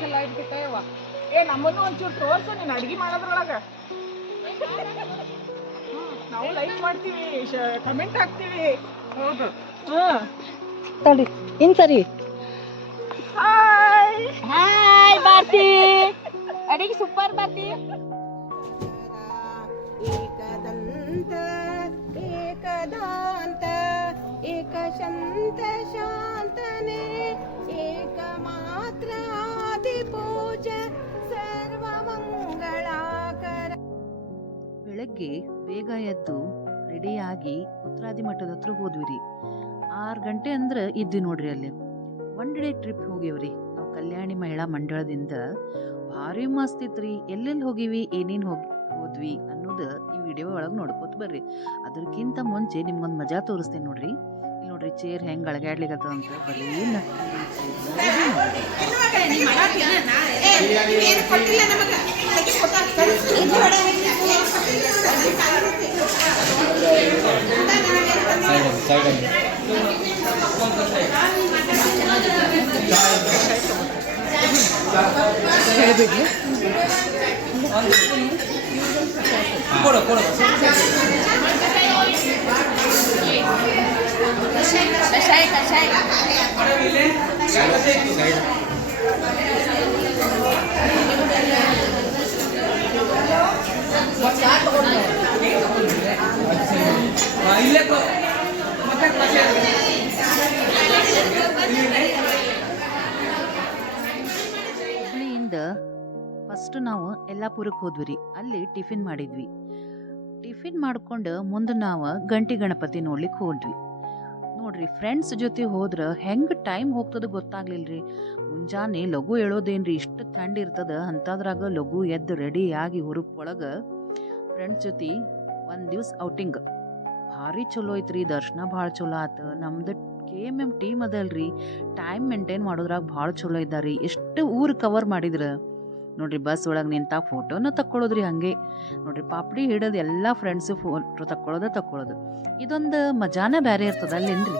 ಚಲೋ ಆಗ್ಬಿಟ್ಟವ. ಏ ನಮ್ಮನ್ನು ಒಂಚೂರು ತೋರ್ಸು ನೀನು ಅಡ್ಗೆ ಮಾಡೋದ್ರೊಳಗ. ನಾವು ಲೈಕ್ ಮಾಡ್ತೀವಿ, ಕಮೆಂಟ್ ಹಾಕ್ತೀವಿ. ಹೌದು. ತಡಿ ಇನ್ ಸರಿ. ಹಾಯ್ ಹಾಯ್ ಭಾರತಿ, ಅಡಿಗೆ ಸೂಪರ್ ಭಾರತಿ. ಏಕದಂತ ಏಕದಾಂತ ಏಕಶಂತ ಶಾಂತನೆ ಏಕಮಾತ್ರ ಆದಿಪೂಜ ಸರ್ವಮಂಗಳಾಕರ. ಬೆಳಗ್ಗೆ ಬೇಗ ಎದ್ದು ರೆಡಿಯಾಗಿ ಉತ್ತರಾದಿ ಮಠದ ಹತ್ರ ಹೋದ್ವಿ. 6 ಗಂಟೆ ಅಂದ್ರೆ ಇದ್ವಿ ನೋಡ್ರಿ ಅಲ್ಲಿ. ಒನ್ ಡೇ ಟ್ರಿಪ್ ಹೋಗ್ಯವ್ರಿ ನಾವು ಕಲ್ಯಾಣಿ ಮಹಿಳಾ ಮಂಡಳದಿಂದ. ಭಾರಿ ಮಸ್ತ್ ಇತ್ರಿ. ಎಲ್ಲೆಲ್ಲಿ ಹೋಗಿವಿ, ಏನೇನು ಹೋದ್ವಿ ಅನ್ನೋದು ಈ ವಿಡಿಯೋ ಒಳಗೆ ನೋಡ್ಕೋತ ಬರ್ರಿ. ಅದಕ್ಕಿಂತ ಮುಂಚೆ ನಿಮ್ಗೊಂದು ಮಜಾ ತೋರಿಸ್ತೇನೆ ನೋಡ್ರಿ. ಇಲ್ಲಿ ನೋಡ್ರಿ ಚೇರ್ ಹೆಂಗೆ ಅಳಗಾಡ್ಲಿಕ್ಕಂತ ಬರೀ ಹುಬ್ಳಿಯಿಂದ ಫಸ್ಟ್ ನಾವು ಯಲ್ಲಾಪುರಕ್ಕೆ ಹೋದ್ವಿ. ಅಲ್ಲಿ ಟಿಫಿನ್ ಮಾಡಿದ್ವಿ. ಟಿಫಿನ್ ಮಾಡ್ಕೊಂಡು ಮುಂದೆ ನಾವು ಗಂಟಿ ಗಣಪತಿ ನೋಡ್ಲಿಕ್ಕೆ ಹೋದ್ವಿ. ನೋಡ್ರಿ ಫ್ರೆಂಡ್ಸ್ ಜೊತೆ ಹೋದ್ರೆ ಹೆಂಗೆ ಟೈಮ್ ಹೋಗ್ತದ ಗೊತ್ತಾಗ್ಲಿಲ್ರಿ. ಮುಂಜಾನೆ ಲಘು ಹೇಳೋದೇನ್ರಿ, ಇಷ್ಟು ಥಂಡ್ ಇರ್ತದ. ಅಂಥದ್ರಾಗ ಲಘು ಎದ್ದು ರೆಡಿ ಆಗಿ ಹೊರಗೆ ಫ್ರೆಂಡ್ಸ್ ಜೊತೆ ಒಂದು ದಿವ್ಸ ಔಟಿಂಗ್ ಭಾರಿ ಚಲೋ ಐತ್ರಿ. ದರ್ಶನ ಭಾಳ ಚಲೋ ಆತು. ನಮ್ದು KMM ಟೀಮ್ ಅದಲ್ರಿ, ಟೈಮ್ ಮೇಂಟೈನ್ ಮಾಡೋದ್ರಾಗ ಭಾಳ ಚಲೋ ಇದ್ದಾರಿ. ಎಷ್ಟು ಊರು ಕವರ್ ಮಾಡಿದ್ರ ನೋಡ್ರಿ. ಬಸ್ ಒಳಗೆ ನಿಂತ ಫೋಟೋನ ತಕ್ಕೊಳ್ಳೋದ್ರಿ. ಹಂಗೆ ನೋಡ್ರಿ ಪಾಪಡಿ ಹಿಡೋದು ಎಲ್ಲ ಫ್ರೆಂಡ್ಸು ಫೋಟೋ ತಕ್ಕೊಳ್ಳೋದು. ಇದೊಂದು ಮಜಾನ ಬೇರೆ ಇರ್ತದ ಅಲ್ಲೇನ್ರಿ.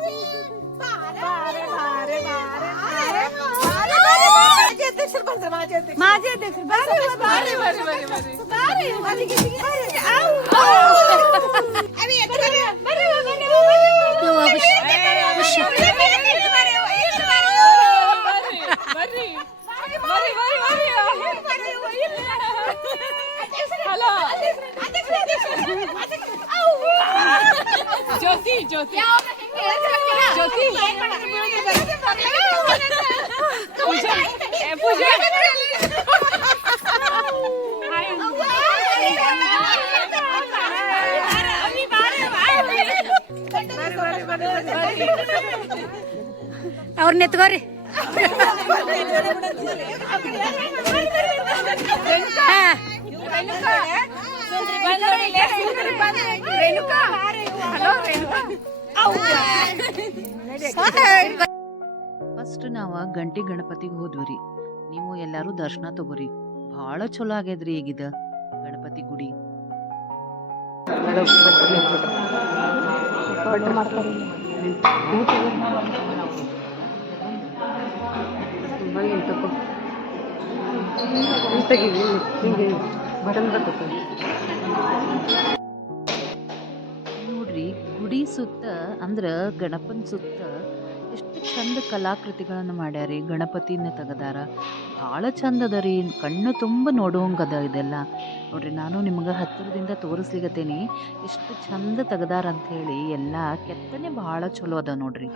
ಜ್ಯೋತಿ ಜ್ಯೋತಿ ಜ್ಯೋತಿ ಅವ್ರನ್ನ ಎತ್ಕೋರಿ. ಫಸ್ಟ್ ನಾವು ಗಂಟಿ ಗಣಪತಿಗೆ ಹೋದ್ವಿ. ನೀವು ಎಲ್ಲಾರು ದರ್ಶನ ತಗೋರಿ. ಭಾಳ ಚಲೋ ಆಗ್ಯದ್ರಿ ಈಗಿದ ಗಣಪತಿ ಗುಡಿ. ನೋಡ್ರಿ ಗುಡಿ ಸುತ್ತ ಅಂದ್ರ ಗಣಪನ್ ಸುತ್ತ ಎಷ್ಟು ಚಂದ ಕಲಾಕೃತಿಗಳನ್ನು ಮಾಡ್ಯಾರಿ. ಗಣಪತಿನ ತೆಗದಾರ. ಭಾಳ ಚಂದ ಅದ ರೀ. ಕಣ್ಣು ತುಂಬ ನೋಡುವಂಗದ ಇದೆಲ್ಲ ನೋಡ್ರಿ. ನಾನು ನಿಮ್ಗೆ ಹತ್ತಿರದಿಂದ ತೋರಿಸ್ಲಿಕತ್ತೇನಿ ಎಷ್ಟು ಚಂದ ತೆಗದಾರ ಅಂತ ಹೇಳಿ. ಎಲ್ಲ ಕೆತ್ತನೆ ಭಾಳ ಚಲೋ ಅದ ನೋಡ್ರಿ.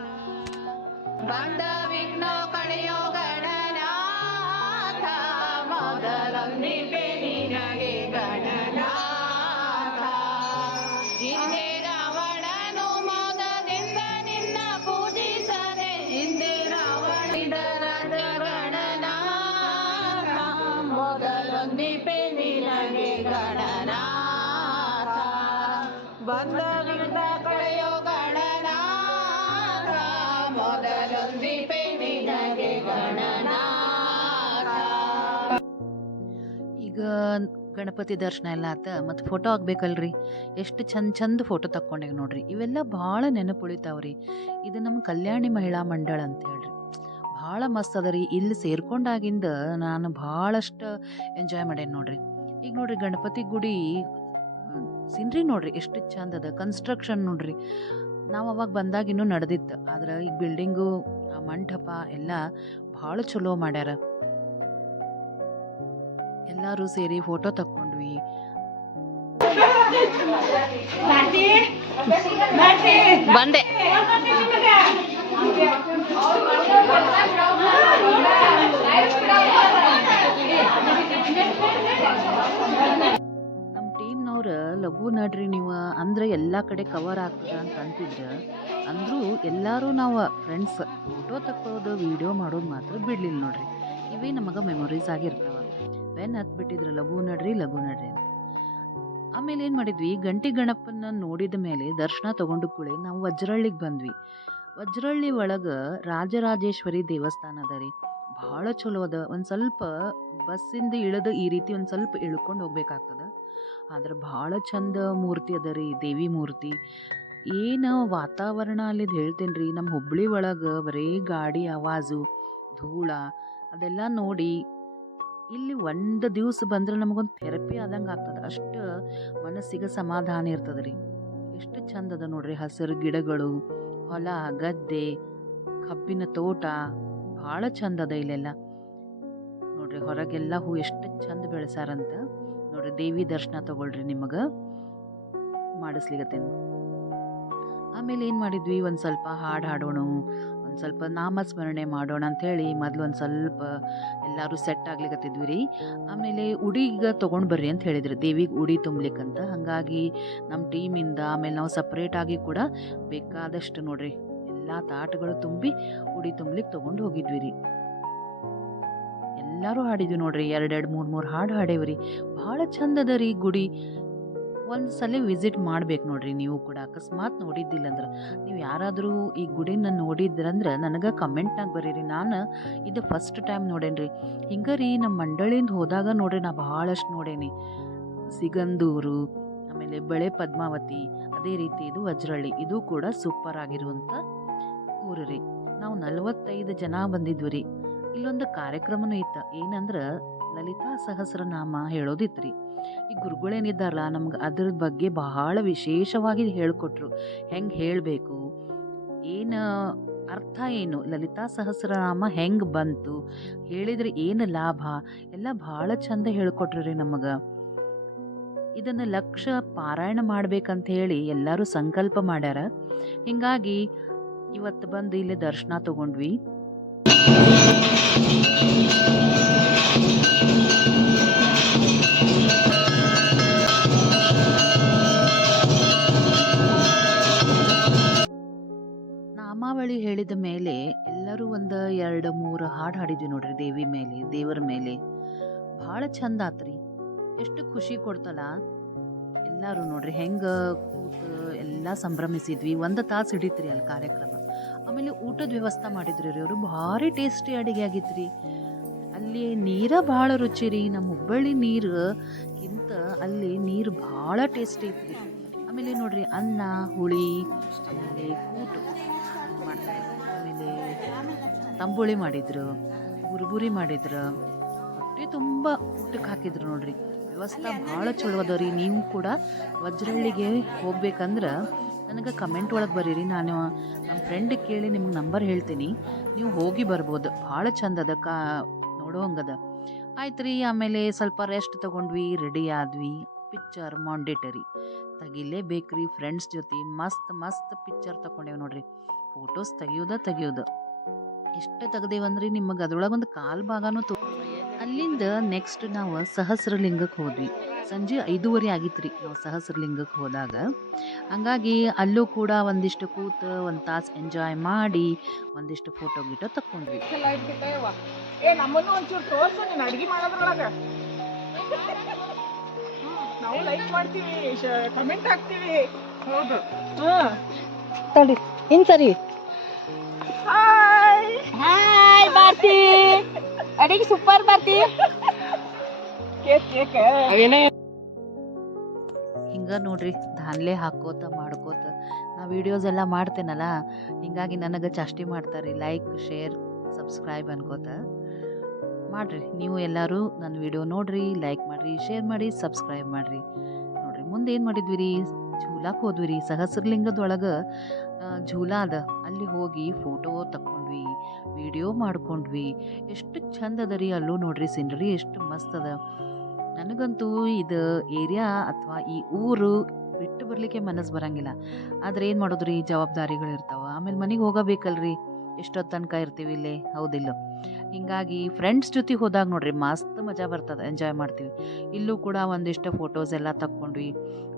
ಬಂದ ವಿಘ್ನ ಕಳೆಯೋ ಗಣನಾಥ ಮೊದಲೊಂದಿಗೆ ನಿನಗೆ ಗಣನಾಥ. ಹಿಂದೆ ರಾವಣನು ಮೋದದಿಂದ ನಿನ್ನ ಪೂಜಿಸದೆ ಹಿಂದೆ ರಾವಣಿದರ ಗಣನಾಥ ಮೊದಲೊಂದಿಗೆ ನಿನಗೆ ಗಣನಾಥ. ಬಂದ ವಿಘ್ನ ಕಳೆಯೋ ಗಣನಾಥ ಮೊದಲೊಂದಿಗೆ ನಿನಗೆ ಗಣನಾಥ. ಈಗ ಗಣಪತಿ ದರ್ಶನ ಎಲ್ಲ ಆತ. ಮತ್ತು ಫೋಟೋ ಆಗ್ಬೇಕಲ್ರಿ. ಎಷ್ಟು ಚಂದ ಫೋಟೋ ತಕ್ಕೊಂಡೇವಿ ನೋಡ್ರಿ. ಇವೆಲ್ಲ ಭಾಳ ನೆನಪುಳಿತಾವ್ರಿ. ಇದು ನಮ್ಮ ಕಲ್ಯಾಣಿ ಮಹಿಳಾ ಮಂಡಳ ಅಂತ ಹೇಳ್ರಿ. ಭಾಳ ಮಸ್ತ್ ಅದ ರೀ. ಇಲ್ಲಿ ಸೇರ್ಕೊಂಡಾಗಿಂದ ನಾನು ಭಾಳಷ್ಟು ಎಂಜಾಯ್ ಮಾಡೇನಿ ನೋಡ್ರಿ. ಈಗ ನೋಡ್ರಿ ಗಣಪತಿ ಗುಡಿ ಸೀನ್ರಿ ನೋಡ್ರಿ ಎಷ್ಟು ಚಂದ ಅದ. ಕನ್ಸ್ಟ್ರಕ್ಷನ್ ನೋಡ್ರಿ, ನಾವು ಅವಾಗ ಬಂದಾಗ ಇನ್ನೂ ನಡೆದಿತ್ತು, ಆದ್ರೆ ಈಗ ಬಿಲ್ಡಿಂಗು ಆ ಮಂಟಪ ಎಲ್ಲ ಭಾಳ ಚಲೋ ಮಾಡ್ಯಾರ. ಎಲ್ಲರೂ ಸೇರಿ ಫೋಟೋ ತಕ್ಕೊಂಡ್ವಿ. ಬಂದೆ. ನಮ್ಮ ಟೀಮ್ನವ್ರ ಲಘು ನಡ್ರಿ ನೀವು ಅಂದ್ರೆ ಎಲ್ಲ ಕಡೆ ಕವರ್ ಆಗ್ತದ ಅಂತ ಅಂತಿದ್ರ. ಅಂದ್ರೂ ಎಲ್ಲರೂ ನಾವು ಫ್ರೆಂಡ್ಸ್ ಫೋಟೋ ತಕ್ಕೊಳ್ಳೋದು ವಿಡಿಯೋ ಮಾಡೋದು ಮಾತ್ರ ಬಿಡ್ಲಿಲ್ಲ ನೋಡ್ರಿ. ಇವೇ ನಮಗೆ ಮೆಮೊರೀಸ್ ಆಗಿರ್ತಾವ. ಬೆನ್ ಹತ್ಬಿಟ್ಟಿದ್ರು ಲಘು ನಡ್ರಿ ಅಂತ. ಆಮೇಲೆ ಏನು ಮಾಡಿದ್ವಿ, ಗಂಟಿ ಗಣಪನ ನೋಡಿದ ಮೇಲೆ ದರ್ಶನ ತಗೊಂಡು ಕೂಳೆ ನಾವು ವಜ್ರಹಳ್ಳಿಗೆ ಬಂದ್ವಿ. ವಜ್ರಹಳ್ಳಿ ಒಳಗೆ ರಾಜರಾಜೇಶ್ವರಿ ದೇವಸ್ಥಾನ ಅದ ರೀ. ಭಾಳ ಚಲೋ ಅದ. ಒಂದು ಸ್ವಲ್ಪ ಬಸ್ಸಿಂದ ಇಳಿದು ಈ ರೀತಿ ಒಂದು ಸ್ವಲ್ಪ ಇಳ್ಕೊಂಡು ಹೋಗ್ಬೇಕಾಗ್ತದ. ಆದ್ರೆ ಭಾಳ ಚಂದ ಮೂರ್ತಿ ಅದ ರೀ, ದೇವಿ ಮೂರ್ತಿ. ಏನು ವಾತಾವರಣ ಅಲ್ಲಿದ್ದು ಹೇಳ್ತೇನೆ ರೀ. ನಮ್ಮ ಹುಬ್ಬಳ್ಳಿ ಒಳಗೆ ಬರೀ ಗಾಡಿ ಆವಾಜು, ಧೂಳ ಅದೆಲ್ಲ ನೋಡಿ ಇಲ್ಲಿ ಒಂದು ದಿವಸ ಬಂದ್ರೆ ನಮಗೊಂದು ಥೆರಪಿ ಆದಂಗೆ ಆಗ್ತದೆ. ಅಷ್ಟು ಮನಸ್ಸಿಗೆ ಸಮಾಧಾನ ಇರ್ತದೆ ರೀ. ಎಷ್ಟು ಚಂದ ಅದ ನೋಡ್ರಿ. ಹಸಿರು ಗಿಡಗಳು, ಹೊಲ, ಗದ್ದೆ, ಕಬ್ಬಿನ ತೋಟ ಭಾಳ ಚಂದ ಅದ ಇಲ್ಲೆಲ್ಲ ನೋಡ್ರಿ. ಹೊರಗೆಲ್ಲ ಹೂ ಎಷ್ಟು ಚಂದ ಬೆಳೆಸಾರಂತ ನೋಡ್ರಿ. ದೇವಿ ದರ್ಶನ ತಗೊಳ್ರಿ, ನಿಮಗೆ ಮಾಡಿಸ್ಲಿಗತ್ತೇನು. ಆಮೇಲೆ ಏನು ಮಾಡಿದ್ವಿ, ಒಂದು ಸ್ವಲ್ಪ ಹಾಡು ಹಾಡೋಣ, ಒಂದು ಸ್ವಲ್ಪ ನಾಮಸ್ಮರಣೆ ಮಾಡೋಣ ಅಂಥೇಳಿ ಮೊದಲು ಒಂದು ಸ್ವಲ್ಪ ಎಲ್ಲರೂ ಸೆಟ್ ಆಗ್ಲಿಕತ್ತಿದ್ವಿ ರೀ. ಆಮೇಲೆ ಉಡಿಗೆ ತೊಗೊಂಡು ಬರ್ರಿ ಅಂತ ಹೇಳಿದ್ರು, ದೇವಿಗೆ ಉಡಿ ತುಂಬ್ಲಿಕ್ಕಂತ. ಹಾಗಾಗಿ ನಮ್ಮ ಟೀಮಿಂದ ಆಮೇಲೆ ನಾವು ಸಪ್ರೇಟಾಗಿ ಕೂಡ ಬೇಕಾದಷ್ಟು ನೋಡ್ರಿ ಎಲ್ಲ ತಾಟಗಳು ತುಂಬಿ ಉಡಿ ತುಂಬ್ಲಿಕ್ಕೆ ತೊಗೊಂಡು ಹೋಗಿದ್ವಿ ರೀ. ಎಲ್ಲರೂ ಹಾಡಿದ್ವಿ ನೋಡ್ರಿ. 2-3 ಹಾಡು ಹಾಡೇವ್ರಿ. ಭಾಳ ಚಂದ ಅದ ರೀ ಗುಡಿ. ಒಂದು ಸಲ ವಿಸಿಟ್ ಮಾಡ್ಬೇಕು ನೋಡ್ರಿ ನೀವು ಕೂಡ. ಅಕಸ್ಮಾತ್ ನೋಡಿದ್ದಿಲ್ಲ ಅಂದ್ರೆ, ನೀವು ಯಾರಾದರೂ ಈ ಗುಡಿನ ನೋಡಿದ್ರಂದ್ರೆ ನನಗೆ ಕಮೆಂಟ್ನಾಗ ಬರೀರಿ. ನಾನು ಇದು ಫಸ್ಟ್ ಟೈಮ್ ನೋಡೇನ್ರಿ. ಹಿಂಗೆ ರೀ ನಮ್ಮ ಮಂಡಳಿಯಿಂದ ಹೋದಾಗ ನೋಡ್ರಿ ನಾ ಭಾಳಷ್ಟು ನೋಡೇನಿ. ಸಿಗಂದೂರು, ಆಮೇಲೆ ಬಳೆ ಪದ್ಮಾವತಿ, ಅದೇ ರೀತಿ ಇದು ವಜ್ರಹಳ್ಳಿ. ಇದು ಕೂಡ ಸೂಪರ್ ಆಗಿರುವಂಥ ಊರು ರೀ. ನಾವು 45 ಜನ ಬಂದಿದ್ವಿ ರೀ. ಇಲ್ಲೊಂದು ಕಾರ್ಯಕ್ರಮನೂ ಇತ್ತು. ಏನಂದ್ರೆ ಲಲಿತಾ ಸಹಸ್ರನಾಮ ಹೇಳೋದಿತ್ತು ರೀ. ಈ ಗುರುಗಳೇನಿದ್ದಾರಲ್ಲ ನಮ್ಗೆ ಅದ್ರ ಬಗ್ಗೆ ಬಹಳ ವಿಶೇಷವಾಗಿ ಹೇಳ್ಕೊಟ್ರು. ಹೆಂಗೆ ಹೇಳಬೇಕು, ಏನು ಅರ್ಥ, ಏನು ಲಲಿತಾ ಸಹಸ್ರನಾಮ ಹೆಂಗೆ ಬಂತು, ಹೇಳಿದ್ರೆ ಏನು ಲಾಭ ಎಲ್ಲ ಭಾಳ ಚಂದ ಹೇಳ್ಕೊಟ್ರು ರೀ ನಮಗೆ. ಇದನ್ನು ಲಕ್ಷ ಪಾರಾಯಣ ಮಾಡ್ಬೇಕಂತ ಹೇಳಿ ಎಲ್ಲರೂ ಸಂಕಲ್ಪ ಮಾಡ್ಯಾರ. ಹಿಂಗಾಗಿ ಇವತ್ತು ಬಂದು ಇಲ್ಲಿ ದರ್ಶನ ತಗೊಂಡ್ವಿ. ನಾಮಾವಳಿ ಹೇಳಿದ ಮೇಲೆ ಎಲ್ಲರೂ ಒಂದು 2-3 ಹಾಡು ಹಾಡಿದ್ವಿ ನೋಡ್ರಿ ದೇವಿ ಮೇಲೆ, ದೇವರ ಮೇಲೆ. ಭಾಳ ಚಂದ ಆತ್ರಿ. ಎಷ್ಟು ಖುಷಿ ಕೊಡ್ತಲ್ಲ. ಎಲ್ಲರೂ ನೋಡ್ರಿ ಹೆಂಗೆ ಕೂತು ಎಲ್ಲ ಸಂಭ್ರಮಿಸಿದ್ವಿ. 1 ತಾಸು ಹಿಡಿತ್ರಿ ಅಲ್ಲಿ ಕಾರ್ಯಕ್ರಮ. ಆಮೇಲೆ ಊಟದ ವ್ಯವಸ್ಥೆ ಮಾಡಿದ್ರಿ ರೀ ಅವರು. ಭಾರಿ ಟೇಸ್ಟಿ ಅಡುಗೆ ಆಗಿತ್ರಿ. ಅಲ್ಲಿ ನೀರ ಭಾಳ ರುಚಿ ರೀ. ನಮ್ಮ ಹುಬ್ಬಳ್ಳಿ ನೀರುಗಿಂತ ಅಲ್ಲಿ ನೀರು ಭಾಳ ಟೇಸ್ಟಿ ಐತ್ರಿ. ಆಮೇಲೆ ನೋಡ್ರಿ ಅನ್ನ, ಹುಳಿ, ಆಮೇಲೆ ಕೂಟು ಮಾಡ್ತಾರೆ, ಆಮೇಲೆ ತಂಬುಳಿ ಮಾಡಿದ್ರು, ಗುರುಬುರಿ ಮಾಡಿದ್ರು, ಹೊಟ್ಟೆ ತುಂಬ ಊಟಕ್ಕೆ ಹಾಕಿದ್ರು ನೋಡ್ರಿ. ವ್ಯವಸ್ಥೆ ಭಾಳ ಚಲೋ ಅದ ರೀ. ನೀವು ಕೂಡ ವಜ್ರಹಳ್ಳಿಗೆ ಹೋಗ್ಬೇಕಂದ್ರೆ ನನಗೆ ಕಮೆಂಟ್ ಒಳಗೆ ಬರೀರಿ. ನಾನು ನಮ್ಮ ಫ್ರೆಂಡ್ ಕೇಳಿ ನಿಮ್ಗೆ ನಂಬರ್ ಹೇಳ್ತೀನಿ, ನೀವು ಹೋಗಿ ಬರ್ಬೋದು. ಭಾಳ ಚಂದ ಅದ, ನೋಡೋ ಹಂಗದ. ಆಯ್ತು ರೀ. ಆಮೇಲೆ ಸ್ವಲ್ಪ ರೆಸ್ಟ್ ತೊಗೊಂಡ್ವಿ, ರೆಡಿ ಆದ್ವಿ. ಪಿಕ್ಚರ್ ಮಾಂಡೇಟರಿ ತೆಗಿಲೇಬೇಕ್ರಿ ಫ್ರೆಂಡ್ಸ್ ಜೊತೆ. ಮಸ್ತ್ ಪಿಕ್ಚರ್ ತಗೊಂಡೇವು ನೋಡ್ರಿ. ಫೋಟೋಸ್ ತೆಗಿಯೋದು ಎಷ್ಟು ತೆಗ್ದೇವಂದ್ರಿ, ನಿಮಗೆ ಅದ್ರೊಳಗೊಂದು ಕಾಲು ಭಾಗನೂ ಅಲ್ಲಿಂದ ನೆಕ್ಸ್ಟ್ ನಾವು ಸಹಸ್ರಲಿಂಗಕ್ಕೆ ಹೋದ್ವಿ. ಸಂಜೆ 5:30 ಆಗಿತ್ತು ರೀ ನಾವು ಸಹಸ್ರಲಿಂಗಕ್ಕೆ ಹೋದಾಗ. ಹಂಗಾಗಿ ಅಲ್ಲೂ ಕೂಡ ಒಂದಿಷ್ಟು ಕೂತು 1 ತಾಸು ಎಂಜಾಯ್ ಮಾಡಿ ಒಂದಿಷ್ಟು ಫೋಟೋ ಗಿಟೋ ತಕ್ಕೊಂಡ್ವಿ. ನಮ್ಮನ್ನು ಒಂಚೂರು ತೋರ್ಸು ನೀನು ಅಡ್ಗೆ ಮಾಡೋದ್ರೊಳಗೆ. ನಾವು ಲೈಕ್ ಮಾಡ್ತೀವಿ, ಕಮೆಂಟ್ ಹಾಕ್ತೀವಿ. ಹೌದು. ತಡಿ ಇನ್ಸರಿ. ಹಾಯ್ ಭಾರತಿ, ಅಡಿಗೆ ಸೂಪರ್ ಭಾರತಿ. ಹಿಂಗ ನೋಡ್ರಿ ಧಾನ್ಲೆ ಹಾಕೋತ ಮಾಡ್ಕೋತ ನಾ ವಿಡಿಯೋಸ್ ಎಲ್ಲ ಮಾಡ್ತೇನಲ್ಲ, ಹಿಂಗಾಗಿ ನನಗೆ ಚಾಷ್ಟಿ ಮಾಡ್ತಾರೆ. ಲೈಕ್, ಶೇರ್, ಸಬ್ಸ್ಕ್ರೈಬ್ ಅನ್ಕೋತ ಮಾಡ್ರಿ. ನೀವು ಎಲ್ಲರೂ ನನ್ನ ವಿಡಿಯೋ ನೋಡ್ರಿ, ಲೈಕ್ ಮಾಡ್ರಿ, ಶೇರ್ ಮಾಡಿ, ಸಬ್ಸ್ಕ್ರೈಬ್ ಮಾಡ್ರಿ. ನೋಡ್ರಿ ಮುಂದೆ ಏನು ಮಾಡಿದ್ವಿ ರೀ, ಝೂಲಾಕ್ ಹೋದ್ವಿ ರೀ. ಸಹಸ್ರಲಿಂಗದೊಳಗೆ ಝೂಲಾ ಅದ, ಅಲ್ಲಿ ಹೋಗಿ ಫೋಟೋ ತಕ್ಕೊಂಡ್ವಿ, ವಿಡಿಯೋ ಮಾಡ್ಕೊಂಡ್ವಿ. ಎಷ್ಟು ಚಂದ ಅದ ರೀ. ಅಲ್ಲೂ ನೋಡ್ರಿ ಸೀನರಿ ಎಷ್ಟು ಮಸ್ತ್ ಅದ. ನನಗಂತೂ ಇದು ಏರಿಯಾ ಅಥವಾ ಈ ಊರು ಬಿಟ್ಟು ಬರಲಿಕ್ಕೆ ಮನಸ್ಸು ಬರಂಗಿಲ್ಲ. ಆದರೆ ಏನು ಮಾಡೋದ್ರಿ, ಜವಾಬ್ದಾರಿಗಳು ಇರ್ತಾವ. ಆಮೇಲೆ ಮನೆಗೆ ಹೋಗಬೇಕಲ್ರಿ, ಎಷ್ಟೊತ್ತು ತನಕ ಇರ್ತೀವಿ ಇಲ್ಲೇ, ಹೌದಿಲ್ಲ? ಹಿಂಗಾಗಿ ಫ್ರೆಂಡ್ಸ್ ಜೊತೆ ಹೋದಾಗ ನೋಡ್ರಿ ಮಸ್ತ್ ಮಜಾ ಬರ್ತದೆ, ಎಂಜಾಯ್ ಮಾಡ್ತೀವಿ. ಇಲ್ಲೂ ಕೂಡ ಒಂದಿಷ್ಟು ಫೋಟೋಸ್ ಎಲ್ಲ ತಕ್ಕೊಂಡ್ವಿ.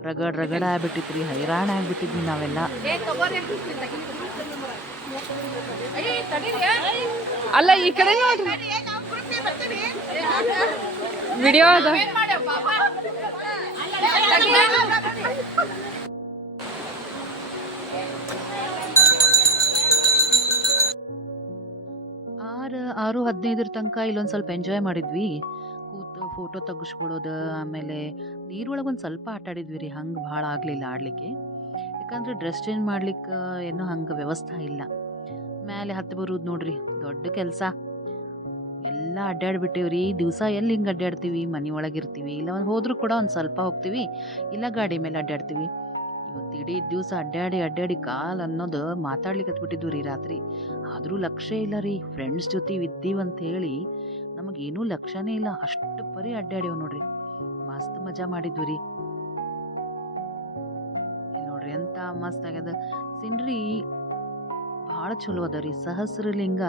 ರಗಡ ಆಗ್ಬಿಟ್ಟಿದ್ರಿ, ಹೈರಾಣ ಆಗ್ಬಿಟ್ಟಿದ್ವಿ ನಾವೆಲ್ಲ. ಅಲ್ಲ ಈ ಕಡೆ ನೋಡ್ರಿ ವಿಡಿಯೋ ಅದ. 6:15 ತನಕ ಇಲ್ಲೊಂದು ಸ್ವಲ್ಪ ಎಂಜಾಯ್ ಮಾಡಿದ್ವಿ. ಕೂತು ಫೋಟೋ ತೆಗಿಸ್ಕೊಳ್ಳೋದು, ಆಮೇಲೆ ನೀರೊಳಗೆ ಒಂದು ಸ್ವಲ್ಪ ಆಟ ಆಡಿದ್ವಿ ರೀ. ಹಂಗೆ ಭಾಳ ಆಗಲಿಲ್ಲ ಆಡಲಿಕ್ಕೆ, ಯಾಕಂದ್ರೆ ಡ್ರೆಸ್ ಚೇಂಜ್ ಮಾಡ್ಲಿಕ್ಕೆ ಏನೋ ಹಂಗೆ ವ್ಯವಸ್ಥೆ ಇಲ್ಲ. ಮೇಲೆ ಹತ್ತಿ ಬರೋದು ನೋಡ್ರಿ ದೊಡ್ಡ ಕೆಲಸ. ಎಲ್ಲ ಅಡ್ಡಾಡ್ಬಿಟ್ಟೇವ್ರಿ. ದಿವಸ ಎಲ್ಲಿ ಹಿಂಗೆ ಅಡ್ಡಾಡ್ತೀವಿ, ಮನೆ ಒಳಗಿರ್ತೀವಿ, ಇಲ್ಲ ಹೋದ್ರೂ ಕೂಡ ಒಂದು ಸ್ವಲ್ಪ ಹೋಗ್ತೀವಿ, ಇಲ್ಲ ಗಾಡಿ ಮೇಲೆ ಅಡ್ಡಾಡ್ತೀವಿ. ಇವತ್ತು ಇಡೀ ದಿವಸ ಅಡ್ಡಾಡಿ ಕಾಲು ಅನ್ನೋದು ಮಾತಾಡ್ಲಿಕ್ಕೆ ಹತ್ಬಿಟ್ಟಿದ್ವಿ ರೀ ರಾತ್ರಿ. ಆದರೂ ಲಕ್ಷ್ಯ ಇಲ್ಲ ರೀ, ಫ್ರೆಂಡ್ಸ್ ಜೊತೆ ಇದ್ದೀವಿ ಅಂತ ಹೇಳಿ ನಮಗೇನೂ ಲಕ್ಷ್ಯನೇ ಇಲ್ಲ. ಅಷ್ಟು ಪರಿ ಅಡ್ಡಾಡೇವ್ ನೋಡ್ರಿ, ಮಸ್ತ್ ಮಜಾ ಮಾಡಿದ್ವಿ ರೀ. ನೋಡ್ರಿ ಎಂತ ಮಸ್ತ್ ಆಗ್ಯದ ಸೀನ್ರಿ, ಭಾಳ ಚಲೋ ಅದ ರೀ. ಸಹಸ್ರಲಿಂಗ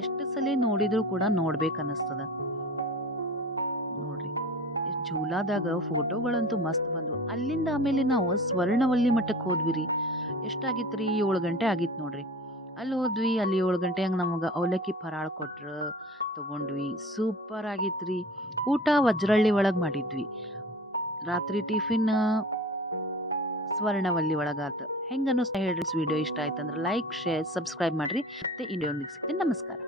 ಎಷ್ಟು ಸಲ ನೋಡಿದ್ರು ಕೂಡ ನೋಡ್ಬೇಕು ಅನ್ನಿಸ್ತದ ನೋಡ್ರಿ. ಝೂಲಾದಾಗ ಫೋಟೋಗಳಂತೂ ಮಸ್ತ್ ಬಂದ್ವು. ಅಲ್ಲಿಂದ ಆಮೇಲೆ ನಾವು ಸ್ವರ್ಣವಲ್ಲಿ ಮಠಕ್ಕೆ ಹೋದ್ವಿ ರೀ. ಎಷ್ಟಾಗಿತ್ತು ರೀ, 7 ಗಂಟೆ ಆಗಿತ್ತು ನೋಡ್ರಿ. ಅಲ್ಲಿ ಹೋದ್ವಿ. ಅಲ್ಲಿ 7 ಗಂಟೆ ಹಂಗೆ ನಮಗೆ ಅವಲಕ್ಕಿ ಫರಾಳ ಕೊಟ್ರು, ತಗೊಂಡ್ವಿ. ಸೂಪರ್ ಆಗಿತ್ತು ರೀ. ಊಟ ವಜ್ರಳ್ಳಿ ಒಳಗೆ ಮಾಡಿದ್ವಿ. ರಾತ್ರಿ ಟಿಫಿನ್ ಸ್ವರ್ಣವಲ್ಲಿ ಒಳಗಾತ. ಹೆಂಗೆ ಅನ್ನಿಸ್ತಾ ಹೇಳ್ರಿ. ವಿಡಿಯೋ ಇಷ್ಟ ಆಯ್ತಂದ್ರೆ ಲೈಕ್, ಶೇರ್, ಸಬ್ಸ್ಕ್ರೈಬ್ ಮಾಡಿರಿ. ಮತ್ತೆ ಇಂಡಿಯೊಂದಿಗೆ ಸಿಗ್ತೀನಿ. ನಮಸ್ಕಾರ.